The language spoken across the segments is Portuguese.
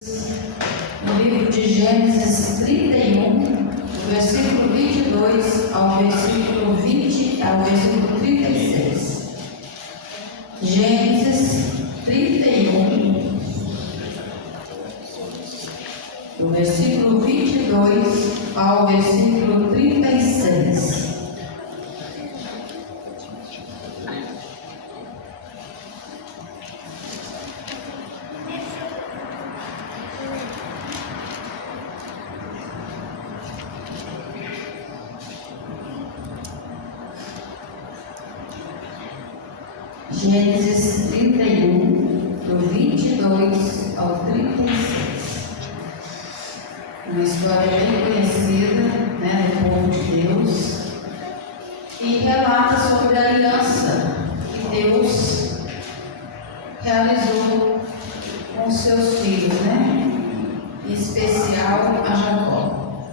No livro de Gênesis 31, do versículo 22 ao versículo 36. Gênesis 31, do versículo 22 ao versículo 36. Gênesis 31, do 22 ao 36. Uma história bem conhecida, do povo de Deus, e relata sobre a aliança que Deus realizou com seus filhos, em especial a Jacó.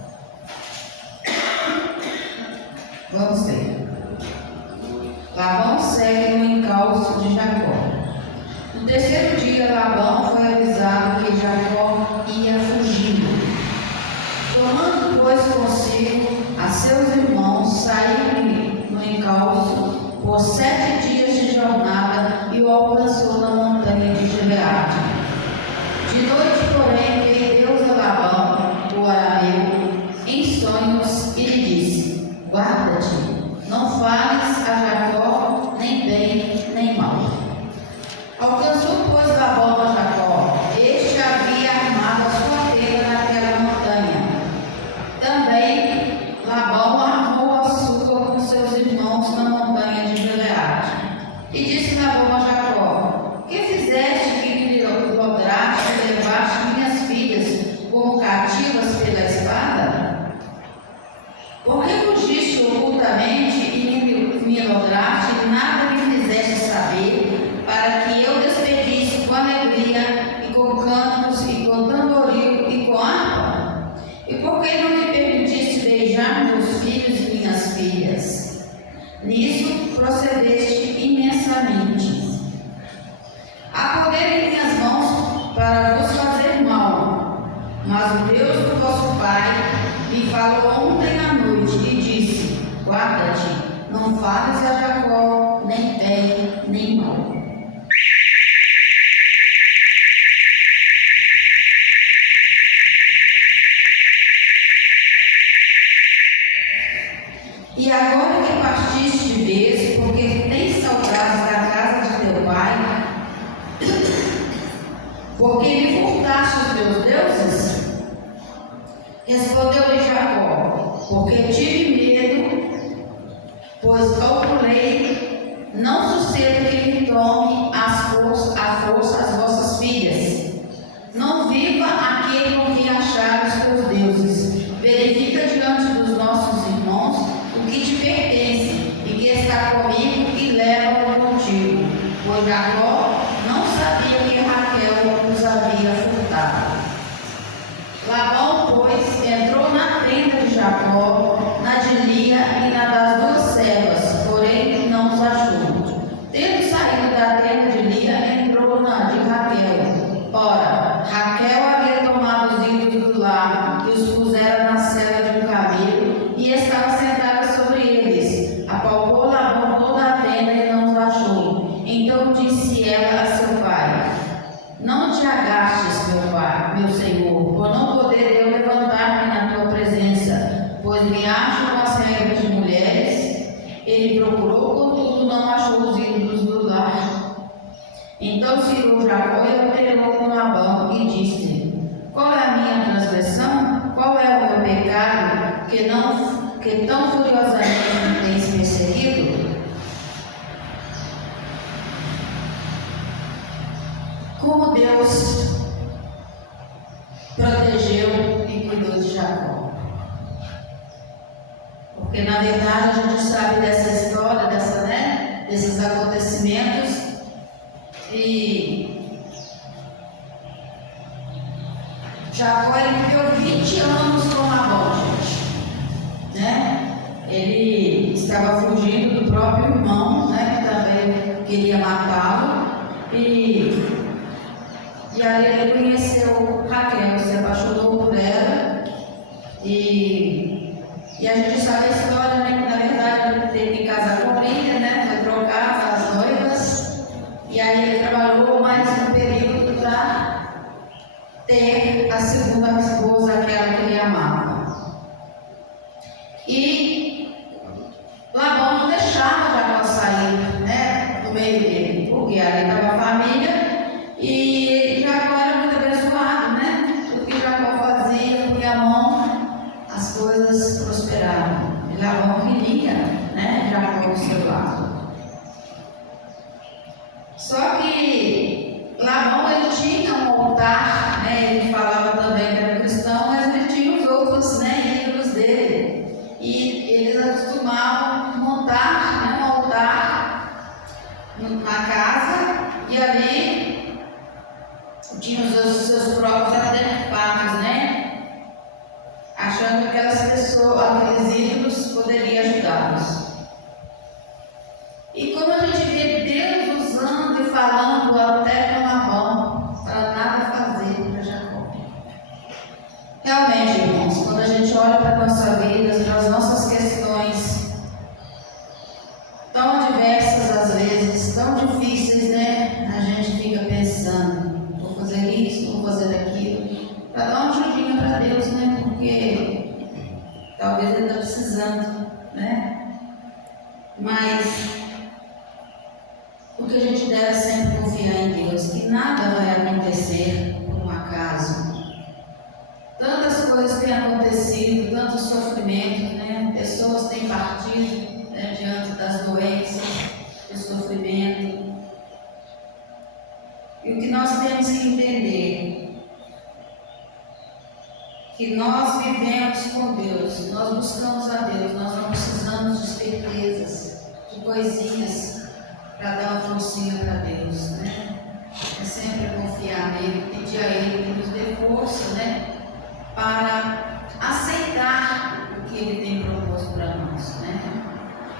Vamos ver. Labão segue no encalço de Jacó. No terceiro dia, Labão foi avisado que Jacó ia fugindo. Tomando, pois, consigo a seus irmãos, saiu no encalço por 7 dias de jornada e o alcançou na montanha de Gileade. De noite, porém, veio Deus a Labão, o arameu, em sonhos, e lhe disse: guarda-te, não fales a Jacó nem bem nem mal. Alcançou, pois, Labão a Jacó. Este havia armado a sua tenda naquela montanha. Também Labão armou a sua com seus irmãos na montanha de Gileade. E disse Labão a Jacó: que fizeste que me lograste e levaste minhas filhas como cativas pela espada? Por que fugiste ocultamente e me lograste e nada me fizeste saber, para que eu despedisse com alegria e com cantos e com tamboril e com harpa? E por que não me permitiste beijar meus filhos e minhas filhas? Nisso procedeste imensamente. Há poder em minhas mãos para vos fazer mal, mas o Deus do vosso pai me falou ontem à noite e disse: guarda-te, não fales a Jacó nem bem nem mal. E agora que partiste de vez, porque tens saudades da casa de teu pai, porque me furtaste os meus deuses? Respondeu-lhe Jacó: porque tive medo, pois calculei, não suceda que me tome à força as vossas filhas. Não viva aquele com quem acharam os teus deuses. Verifica diante dos nossos irmãos o que te pertence e que está comigo e leva-o contigo. Pois Jacó não sabia que Raquel os havia furtado. Labão, pois, entrou na tenda de Jacó, na de Lia e na das 2 servas, porém não os achou. Tendo saído da tenda de Lia, entrou na de Raquel. Ora, Raquel havia tomado os ídolos do lar e os pusera na sela de um camelo e estava sentada sobre eles. Apalpou Labão toda a tenda e não os achou. Então disse ela a seu pai: não te agastes, meu pai, meu senhor, por não poder eu levantar-me na tua presença, pois me acham as regras de mulheres. Ele procurou, contudo não achou os ídolos do lar. Então se irou Jacó e alterou com Labão e disse: qual é a minha transgressão? Qual é o meu pecado que tão furiosamente me tens perseguido? Como Deus protegeu e cuidou de Jacó. Porque na verdade a gente sabe dessa história, desses acontecimentos, e Jacó viveu 20 anos com Labão, gente. Ele estava fugindo do próprio irmão, que também queria matá-lo, e ali ele conheceu Raquel. ter a segunda esposa, aquela que ele amava. E Labão não deixava Jacó sair, né, do meio dele, porque ali estava a família e Jacó era muito abençoado, né? O que Jacó fazia, punha a mão, as coisas prosperavam. E Labão queria, né, Jacó do seu lado. Só que Labão, ele tinha um altar, né? Ele falava também que era cristão, mas ele tinha os outros, né, ídolos dele. E eles acostumavam montar, né, um altar na casa, e ali tinha os seus próprios artefatos, né? Achando que aquelas pessoas, aqueles ídolos poderiam ajudá-los. E como a gente vê Deus usando e falando até com Labão para nada fazer para Jacó. Realmente, irmãos, quando a gente olha para a nossa vida, para as nossas questões tão diversas às vezes, tão difíceis, né? A gente fica pensando, vou fazer isso, vou fazer aquilo, para dar uma ajudinha para Deus, né? Porque talvez ele está precisando, né? Mas o que a gente deve sempre confiar em Deus, que nada vai acontecer por um acaso. Tantas coisas têm acontecido, tanto sofrimento, né? Pessoas têm partido, né, diante das doenças, do sofrimento. E o que nós temos que entender, que nós vivemos com Deus, nós buscamos a Deus, nós não precisamos de certezas, de coisinhas para dar uma forcinha para Deus, né? É sempre confiar nele, pedir a Ele que nos dê força, né? Para aceitar o que Ele tem proposto para nós, né?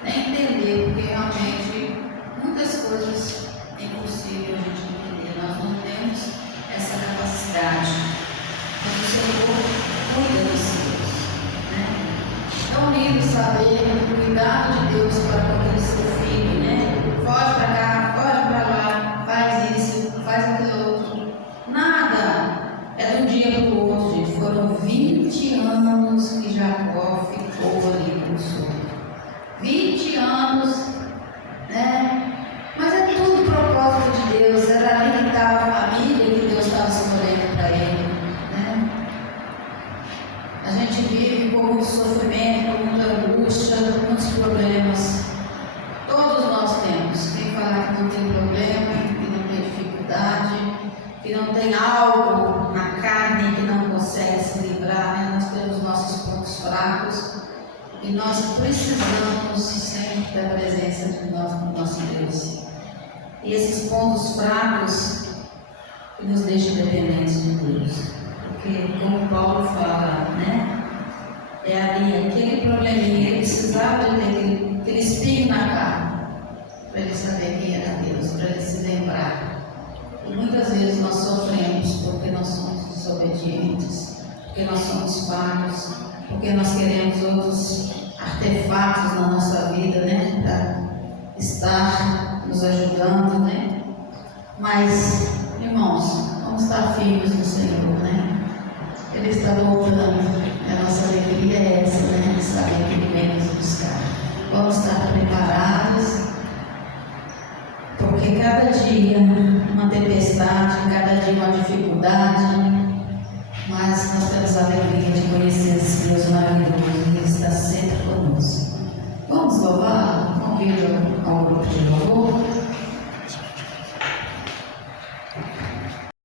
É entender, porque realmente muitas coisas é impossível a gente entender, nós não temos essa capacidade, porque o Senhor cuida dos seus, né? É um lindo saber o cuidado de Deus para com aquele seu filho, né? Foge para cá, foge para lá, faz isso, faz aquilo outro. Nada é de um dia para o outro, gente. Foram 20 anos que Jacó ficou ali com o Senhor. 20 anos, né? Mas é tudo propósito de Deus. Era ali que estava a família que Deus estava escolhendo para ele, né? A gente vive com muito sofrimento, com muita angústia, com muitos problemas. Todos nós temos. Quem falar que não tem problema, que não tem dificuldade, que não tem algo na carne que não consegue se livrar, né? Nós temos nossos pontos fracos e nós precisamos sempre da presença de nós, do nosso Deus. E esses pontos fracos nos deixam dependentes de Deus. Porque, como Paulo fala, né? É ali aquele probleminha, ele precisava de ter aquele espinho na carne, para ele saber quem era Deus, para ele se lembrar. E muitas vezes nós sofremos porque nós somos desobedientes, porque nós somos falhos, porque nós queremos outros artefatos na nossa vida, né? Para estar nos ajudando, né? Mas, irmãos, vamos estar firmes no Senhor, né? Ele está voltando. A nossa alegria é essa, né? De saber que Ele vem nos buscar. Vamos estar preparados, porque cada dia uma tempestade, cada dia uma dificuldade, mas nós temos a alegria de conhecer esse Deus maravilhoso e Ele está sempre conosco. Vamos louvar? Convido ao grupo de louvor.